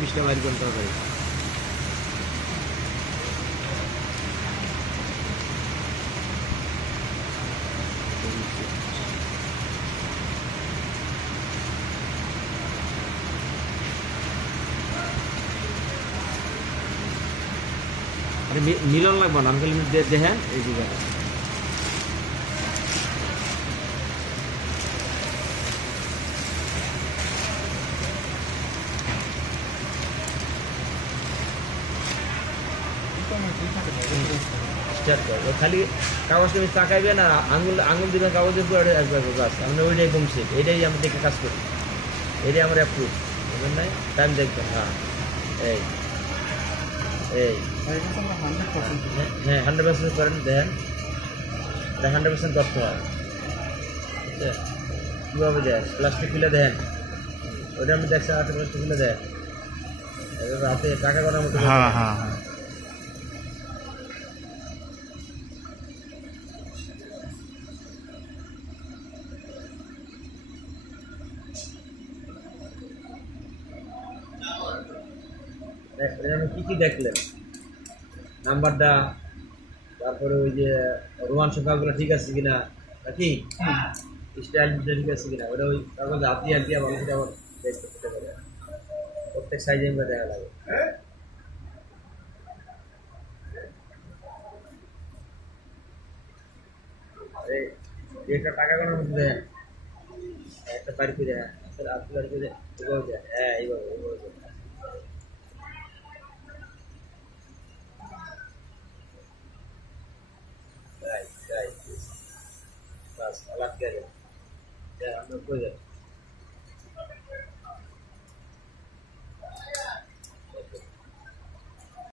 পৃষ্ঠা বাইর করতে হবে। মিলন লাগবে না, আমি দেখেন এই জায়গাটা খালি কাগজটা বেশি তাকাইবেন আর আঙুল দিবেন কাগজের উপর আসবে বাস। আমরা ওইটাই কমছে, এটাই আমরা দেখে কাজ করি, এটাই আমার অ্যাপ্রুভ বুঝলেন নাই। টাইম দেখবেন, হ্যাঁ এই এই হ্যাঁ 100% করেন, দেন 100% করতে হয়। বুঝছে কীভাবে দেন? প্লাস্টিক খুলে দেন, ওইটা আমি দেখছি, প্লাস্টিক খুলে দেন, রাতে টাকা করার মতো। হ্যাঁ হ্যাঁ হ্যাঁ কি কি দেখলেন? নাম্বারটা, তারপরে ওই যে রোমান সংখ্যাগুলো ঠিক আছে কিনা, নাকি স্টাইল ঠিক আছে কিনা, ওটা ওই কাগজ হাত দিয়ে ভালো করে আবার দেখতে পেতে পারে। প্রত্যেক সাইজে আমরা দেখা লাগে। এটা টাকা গণার মধ্যে দেন, একটা বাড়ি করে আপনি বাড়ি করে এইভাবে দেন, হ্যাঁ এইভাবে এইভাবে দেন। Right. Bas, alat dia. Ya, ambil